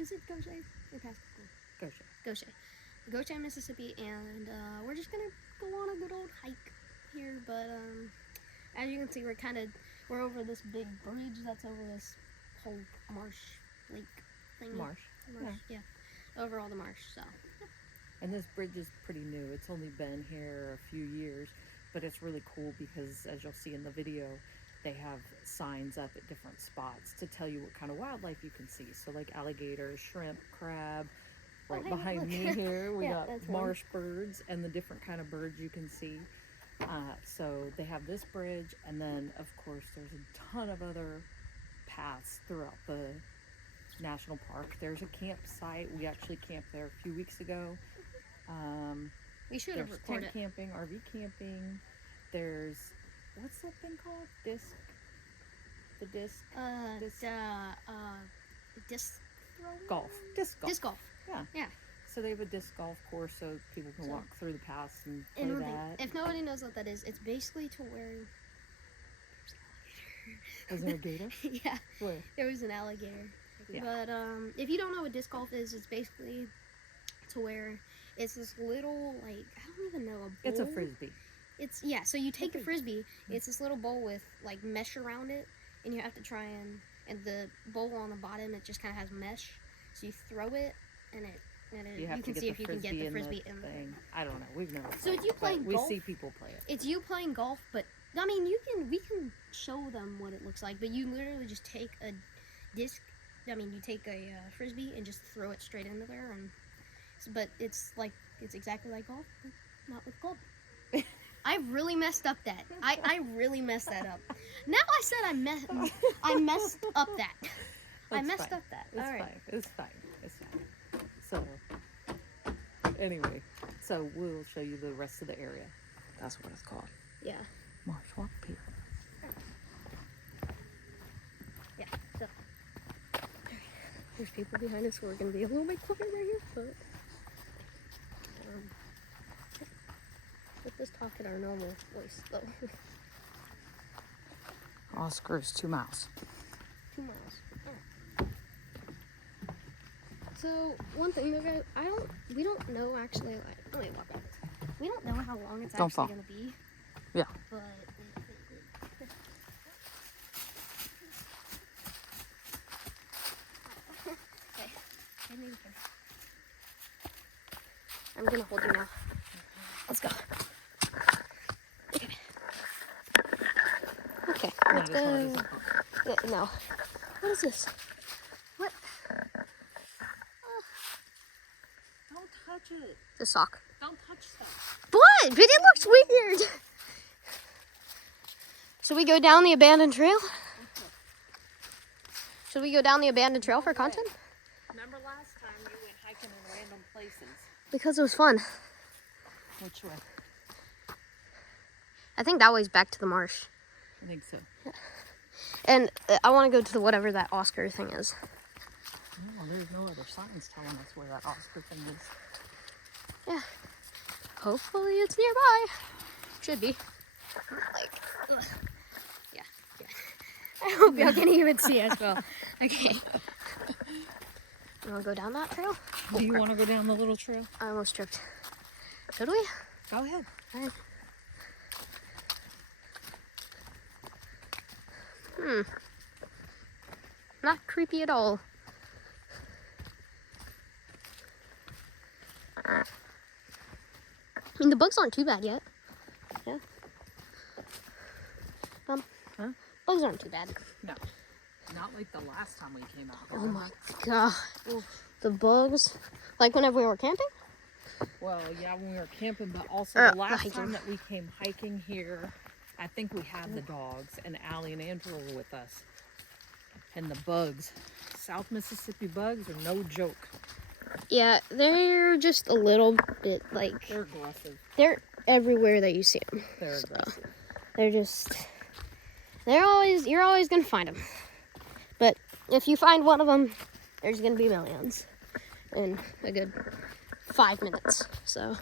is it Gautier or Pascagoula? Gautier, Mississippi, and we're just gonna go on a good old hike here. But as you can see, we're over this big bridge that's over this whole lake thing. Marsh. Yeah. Over all the marsh. So. And this bridge is pretty new. It's only been here a few years, but it's really cool because, as you'll see in the video, they have signs up at different spots to tell you what kind of wildlife you can see. So like alligator, shrimp, crab. Right behind me here, we got marsh birds and the different kind of birds you can see. So they have this bridge, and then of course there's a ton of other paths throughout the national park. There's a campsite. We actually camped there a few weeks ago. We should have recorded tent camping, RV camping. There's, what's that thing called? Disc golf. Disc golf. Yeah. So they have a disc golf course so people can walk through the paths and play that. If nobody knows what that is, it's basically to where there's an alligator. Yeah. Where? There was an alligator. Yeah. But if you don't know what disc golf is, it's basically to where it's this little, like, I don't even know, a bowl. It's a frisbee. So you take a frisbee, it's this little bowl with like mesh around it, and you have to try and the bowl on the bottom, it just kind of has mesh, so you throw it, and you can see if you can get the frisbee in there. I don't know, we've never So it's you playing golf. We see people play it. It's you playing golf, but I mean, we can show them what it looks like, but you literally just take a disc. I mean, you take a frisbee and just throw it straight into there, but it's exactly like golf, but not with club. I really messed up that. I really messed that up. Now I said I messed up that. I messed up that. It's all right. fine. It's fine. So, anyway, we'll show you the rest of the area. That's what it's called. Yeah. Marsh, walk up here. Yeah. So, there's people behind us, so we're gonna be a little bit quiet right here, but let's just talk in our normal voice, though. Oscar is 2 miles. 2 miles. Oh. So one thing, though, guys, we don't know actually. Like, let me walk out. We don't know how long it's actually gonna be. Yeah. But I'm gonna hold you now. Let's go. Okay, let's go. No. What is this? What? Don't touch it. The sock. Don't touch stuff. What? But it looks weird. Should we go down the abandoned trail? Should we go down the abandoned trail for content? Remember last time you went hiking in random places? Because it was fun. Which way? I think that way's back to the marsh. I think so. Yeah. And I want to go to the whatever that Oscar thing is. No, there's no other signs telling us where that Oscar thing is. Yeah. Hopefully it's nearby. Should be. Like, ugh. Yeah. I hope y'all can even see as well. Okay. You want to go down that trail? Do you want to go down the little trail? I almost tripped. Should we? Go ahead. All right. Not creepy at all. I mean, the bugs aren't too bad yet. Yeah. Huh? Bugs aren't too bad. No. Not like the last time we came out here. Oh my god. The bugs. Like whenever we were camping? Well, yeah, when we were camping, but also the last time that we came hiking here, I think we had the dogs, and Allie and Andrew were with us. And the bugs. South Mississippi bugs are no joke. Yeah, they're just a little bit like... They're aggressive. They're everywhere that you see them. They're aggressive. They're just... You're always going to find them. But if you find one of them, there's going to be millions in a good 5 minutes. So,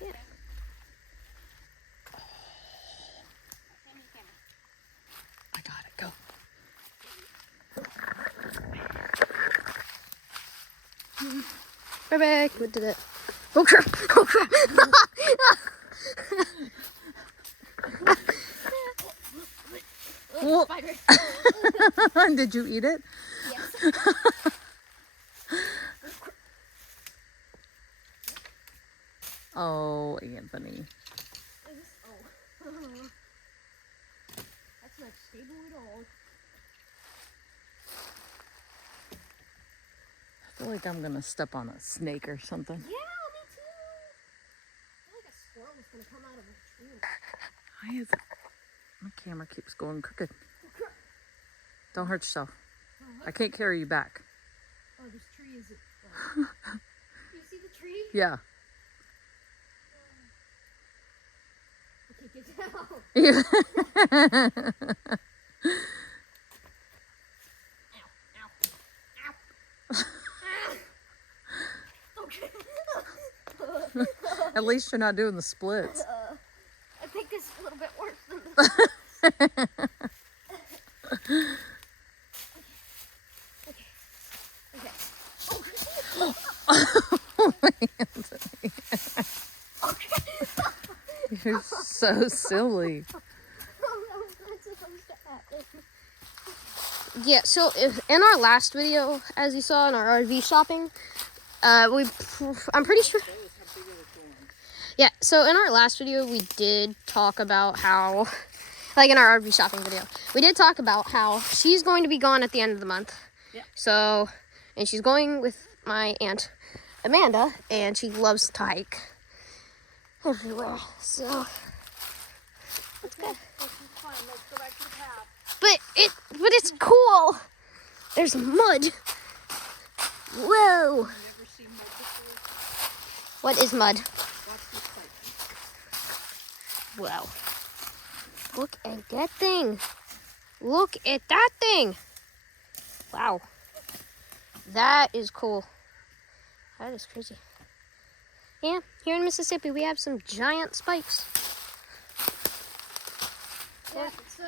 yeah. I got it. Go. Perfect. We did it. Oh crap! Oh crap! Well, Spider. did you eat it? Yes. Oh, Anthony. Oh. That's not stable at all. I feel like I'm gonna step on a snake or something. Yeah, me too. I feel like a squirrel is gonna come out of a tree. Why is it? My camera keeps going crooked. Don't hurt yourself. I can't carry you back. Oh, this tree is it? You see the tree? Yeah. Okay, get down. At least you're not doing the splits. I think this is a little bit worse than this. You're so silly. Yeah, so in our last video, as you saw in our RV shopping, I'm pretty sure. Yeah, so in our last video, we did talk about how, like in our RV shopping video, we did talk about how she's going to be gone at the end of the month. Yeah. So, and she's going with my aunt Amanda, and she loves to hike everywhere. So, that's good. Let's go back to the path. But it's cool. There's mud. Whoa. Never seen mud before. What is mud? Watch this fight. Wow. Look at that thing. Look at that thing. Wow. That is cool. That is crazy. Yeah, here in Mississippi, we have some giant spikes. Yeah, so,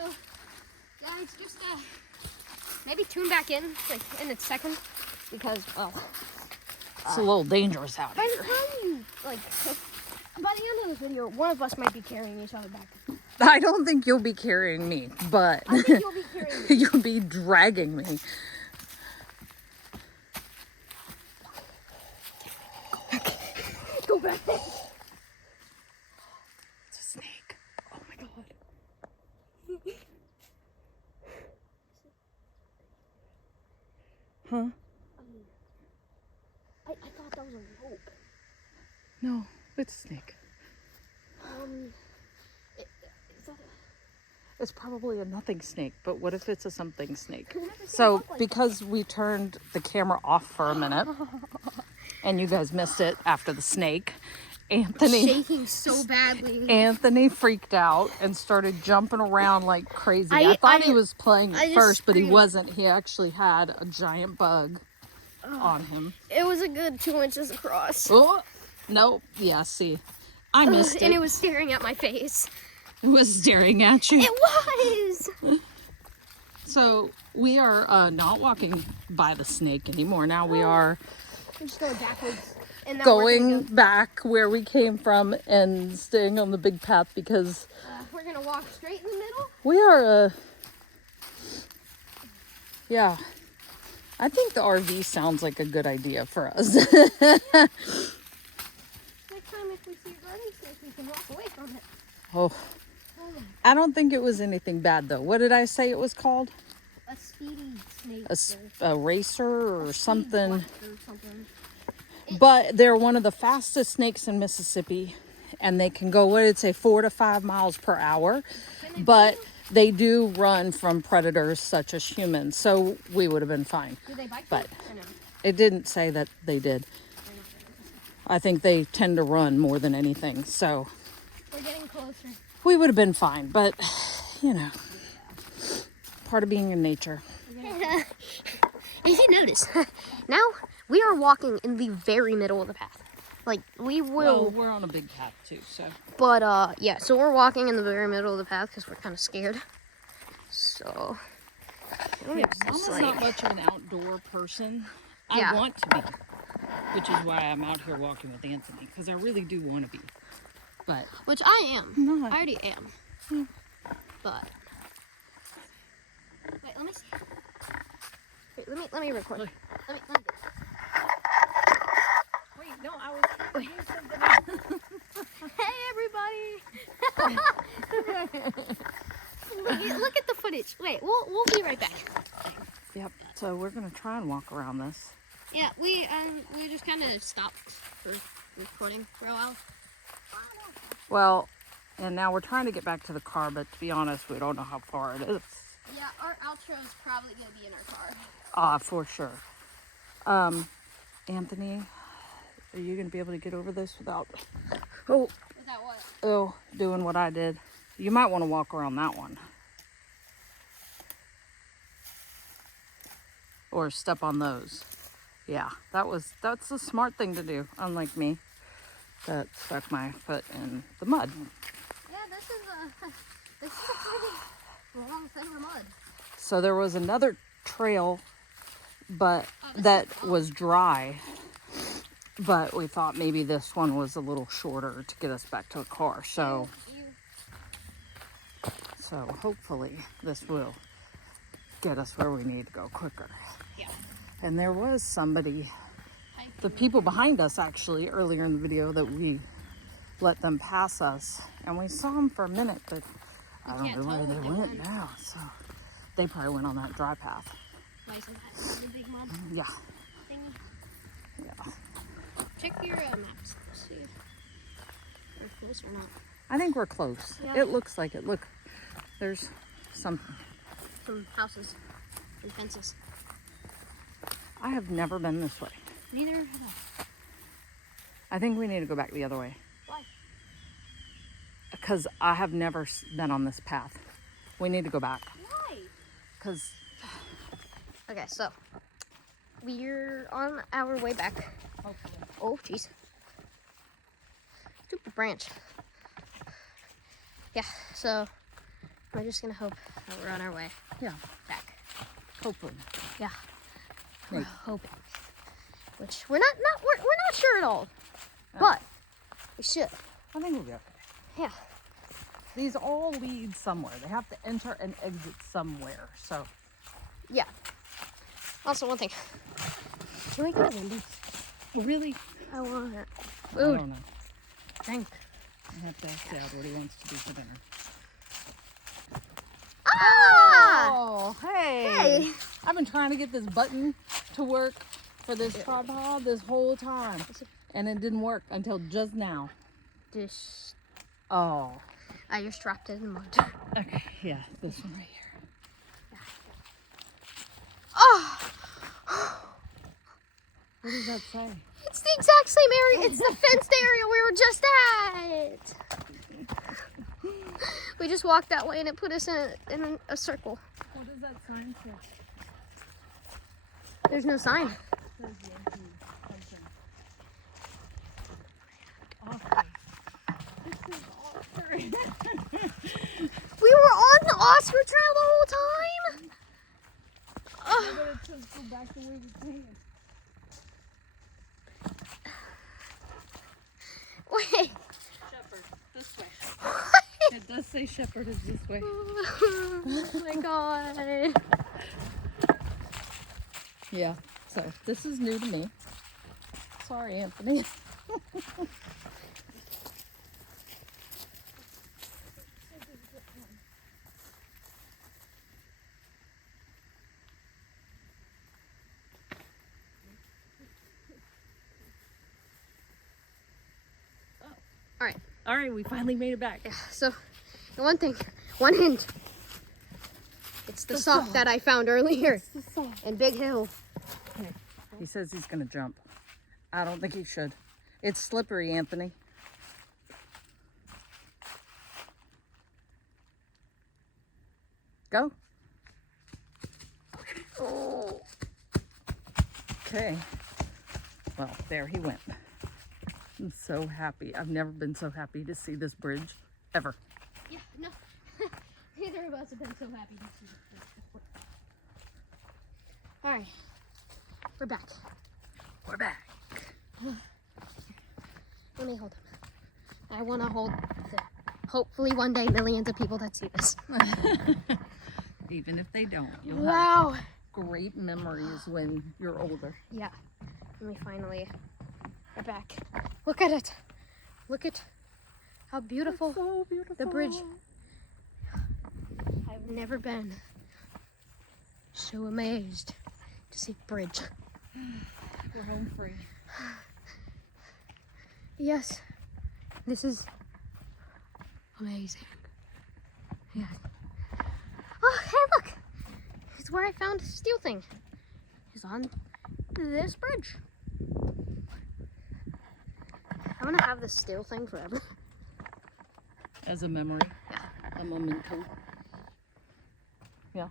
guys, just maybe tune back in, like, in a second, because, well, It's a little dangerous out by here. the time you, like, by the end of this video, one of us might be carrying each other back. I don't think you'll be carrying me, but I think you'll be carrying me. you'll be dragging me. Go back. It's a snake. Oh my god. Huh? I thought that was a rope. No, it's a snake. Is that It's probably a nothing snake, but what if it's a something snake? What if it So, look like because we turned the camera off for a minute, and you guys missed it after the snake, Anthony shaking so badly. Anthony freaked out and started jumping around like crazy. I thought he was playing I at just first, but he screamed. wasn't. He actually had a giant bug on him. It was a good 2 inches across. Oh, nope. Yeah, see. I missed it. And it was staring at my face. It was staring at you. It was! So we are not walking by the snake anymore. Now we are I'm just going backwards. And now going back where we came from and staying on the big path because we're gonna walk straight in the middle. we are yeah. I think the RV sounds like a good idea for us. Next time if we see a garden snake, we can walk away from it. Oh, I don't think it was anything bad though. What did I say it was called? A speedy snake. A racer or something. Or something. But they're one of the fastest snakes in Mississippi, and they can go, what did it say, 4 to 5 miles per hour. But they do run from predators such as humans, so we would have been fine. Do they bite But you? Or no? it didn't say that they did. I think they tend to run more than anything, so We're getting closer. we would have been fine. But, you know, part of being in nature. If you notice, now we are walking in the very middle of the path. Like, we will. Well, we're on a big path too, so. But, yeah, so we're walking in the very middle of the path because we're kind of scared. So. Yeah, Mama's not much of an outdoor person. Yeah. I want to be. which is why I'm out here walking with Anthony, because I really do want to be. But which I am. No, I already am. But wait, let me see. Wait, let me record. Look. Let me do it. Wait, no, I was trying to do something else. Hey everybody! Look at the footage. Wait, we'll be right back. Yep. So we're gonna try and walk around this. Yeah, we just kind of stopped for recording for a while. Well, and now we're trying to get back to the car, but to be honest, we don't know how far it is. Yeah, our outro is probably gonna be in our car. For sure. Anthony, are you gonna be able to get over this without Without what? doing what I did? You might want to walk around that one. Or step on those. Yeah, that's a smart thing to do, unlike me that stuck my foot in the mud. Yeah, this is a pretty long thing of mud. So there was another trail, but that was dry. But we thought maybe this one was a little shorter to get us back to the car. So hopefully this will get us where we need to go quicker. Yeah. And there was somebody, the people behind us actually, earlier in the video that we let them pass us. And we saw them for a minute, but I don't know where they went now. So they probably went on that dry path. The big mud Yeah. thingy. Yeah. Check your maps. See if we're close or not. I think we're close. Yeah. It looks like it. Look, there's some houses and fences. I have never been this way. Neither have I. I think we need to go back the other way. Why? Because I have never been on this path. We need to go back. Why? Because... Okay, so we're on our way back. Oh, jeez. Stupid branch. Yeah, so we're just gonna hope that we're on our way. Yeah. Back. Hopefully. Yeah. We're Maybe. hoping. Which we're not sure at all. But we should. I think we'll be okay. Yeah. These all lead somewhere. They have to enter and exit somewhere. So. Yeah. Also, one thing. Can we get a Wendy's? Really? I want it. I Food. don't know. Drink. I have to ask Dad what he wants to do for dinner. Ah! Oh, hey. Hey. I've been trying to get this button to work for this tripod this whole time. And it didn't work until just now. Just. Oh. I just dropped it in the mud. Okay, yeah, this one right here. Oh! What does that say? It's the exact same area. It's the fenced area we were just at. We just walked that way and it put us in a circle. What does that sign say? There's no sign. It says Yankee something. Oscar. This is Oscar. We were on the Oscar Trail the whole time. But it says go back the way we came. Wait. Shepard, this way. It does say Shepard is this way. Oh my god. Yeah, so this is new to me. Sorry, Anthony. All right, we finally made it back. Yeah, so the one hint. It's the sock that I found earlier in Big Hill. He says he's gonna jump. I don't think he should. It's slippery, Anthony. Go. Oh. Okay. Well, there he went. I'm so happy. I've never been so happy to see this bridge, ever. Yeah, no. Neither of us have been so happy to see this. Alright. We're back. We're back. Let me hold him. I want to hold hopefully one day millions of people that see this. Even if they don't, you'll Wow. have great memories when you're older. Yeah. Let me finally get back. Look at it. Look at how beautiful, So beautiful. the bridge. I've never been so amazed to see a bridge. We're home free. Yes. This is amazing. Yeah. Oh, hey, look. It's where I found steel thing. It's on this bridge. I'm gonna have this steel thing forever. As a memory. Yeah. A memento. Yeah.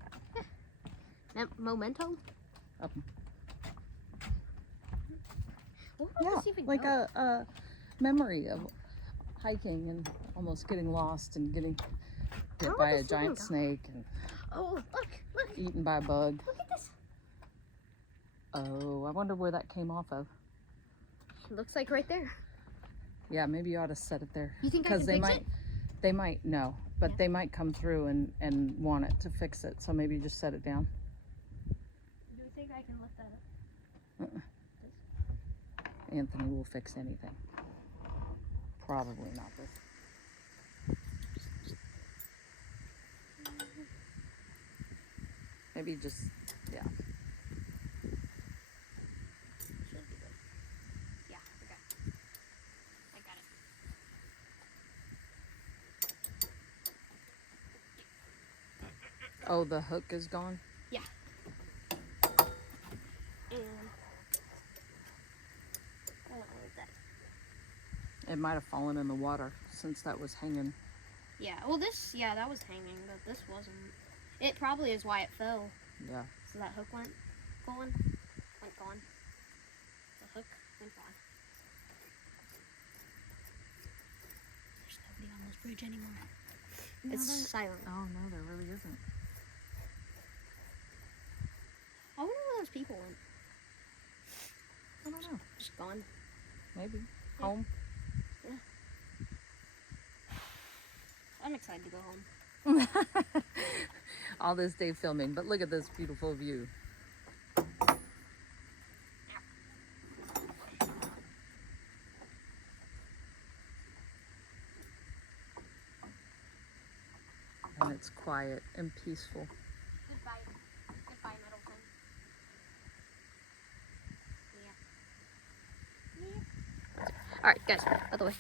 Memento? Where would Yeah, this even like go? a memory of hiking and almost getting lost and getting hit Where by would a this even giant go? snake and Oh, look. eaten by a bug. Look at this. Oh, I wonder where that came off of. It looks like right there. Yeah, maybe you ought to set it there. You think I can they fix might, it? they might, no, but Yeah. they might come through and want it to fix it. So maybe you just set it down. Do you think I can lift that up? Anthony will fix anything. Probably not this. Maybe just, yeah. Should be good. Yeah, okay. I got it. Oh, the hook is gone? And I don't know what that. It might have fallen in the water since that was hanging. Yeah, well that was hanging, but this wasn't. It probably is why it fell. Yeah. So that hook went gone. The hook went gone. There's nobody on this bridge anymore. It's silent. Oh, no, there really isn't. I wonder where those people went. I don't know. Just gone. Maybe. Yeah. Home? I'm excited to go home. All this day filming, but look at this beautiful view. And it's quiet and peaceful. Goodbye. Goodbye, Middleton. Yeah. Alright, guys, by the way.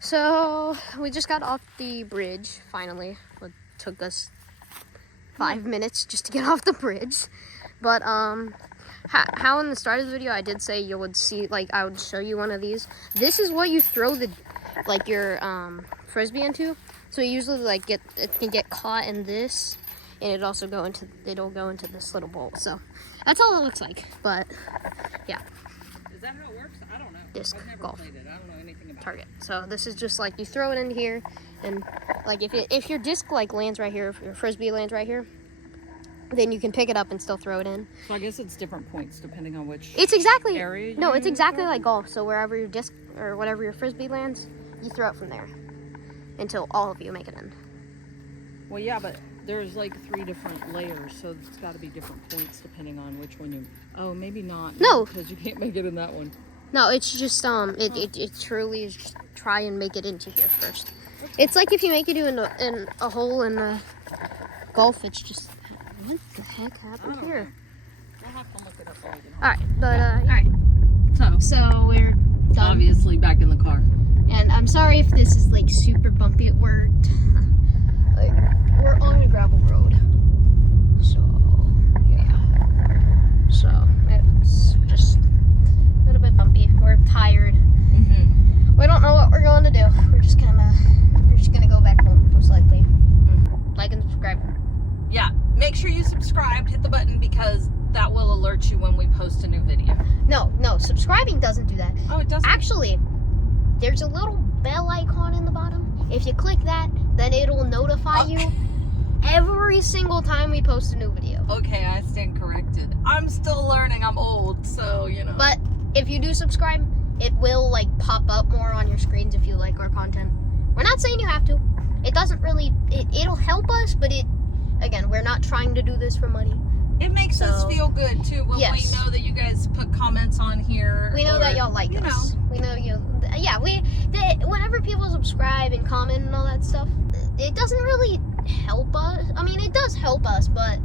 So, we just got off the bridge, finally. It took us 5 minutes just to get off the bridge. But, how in the start of the video I did say you would see, like, I would show you one of these. This is what you throw the, like, your, frisbee into. So you usually, like, it can get caught in this, and it'll go into this little bowl. So, that's all it looks like. But, yeah. Is that how it works? I don't know. Disc I've never golf. played it. I don't know anything about Target. So this is just like you throw it in here, and like if your disc like lands right here, if your frisbee lands right here, then you can pick it up and still throw it in. So I guess it's different points depending on which It's exactly area. no, it's you exactly go? like golf. So wherever your disc or whatever your frisbee lands, you throw it from there until all of you make it in. Well, yeah, but there's like 3 different layers, so it's got to be different points depending on which one you. Oh, maybe not. No. because you can't make it in that one. No, it's just it truly is just try and make it into here first. It's like if you make it in a hole in golf. It's just what the heck happened here? We'll have to look it up while we get home. All right, but all right. So we're done. Obviously back in the car. And I'm sorry if this is like super bumpy. We're on a gravel road. So yeah. So it's just a little bit bumpy. We're tired. Mm-hmm. We don't know what we're going to do. We're just gonna go back home most likely. Like and subscribe. Yeah, make sure you subscribe. Hit the button because that will alert you when we post a new video. No, subscribing doesn't do that. Oh, it doesn't. Actually, there's a little bell icon in the bottom. If you click that, then it'll notify you every single time we post a new video. Okay, I stand corrected. I'm still learning. I'm old, so you know. But if you do subscribe, it will like pop up more on your screens if you like our content. We're not saying you have to. It doesn't really. It'll help us, but again, we're not trying to do this for money. It makes us feel good too when yes. we know that you guys put comments on here. We know that y'all like us. We know you. Yeah, whenever people subscribe and comment and all that stuff, it doesn't really help us. I mean, it does help us, but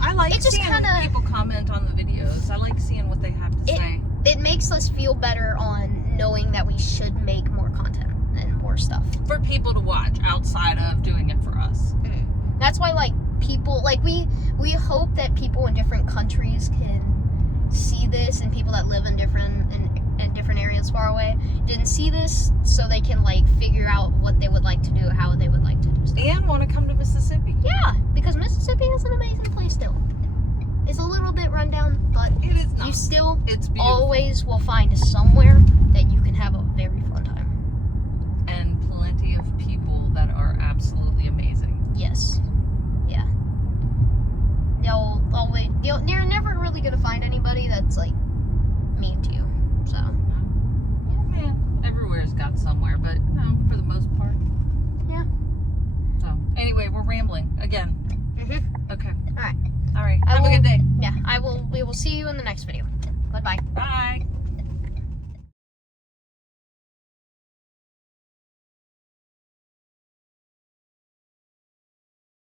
I like it just seeing kinda, people comment on the videos. I like seeing what they have to say. It makes us feel better on knowing that we should make more content and more stuff for people to watch outside of doing it for us. That's why, like, people, like, we hope that people in different countries can see this, and people that live in different areas far away didn't see this, so they can, like, figure out what they would like to do, how they would like to do stuff. And want to come to Mississippi. Yeah, because Mississippi is an amazing place still. It's a little bit run down, but it is not. You still it's always will find somewhere that you can have a very fun time. And plenty of people that are absolutely amazing. Yes. Yeah. You're never really gonna find anybody that's like mean to you. So. Yeah, everywhere's got somewhere, but no, for the most part. Yeah. So anyway, we're rambling again. Okay. All right. All right. Have a good day. Yeah. We will see you in the next video. Bye-bye. Bye.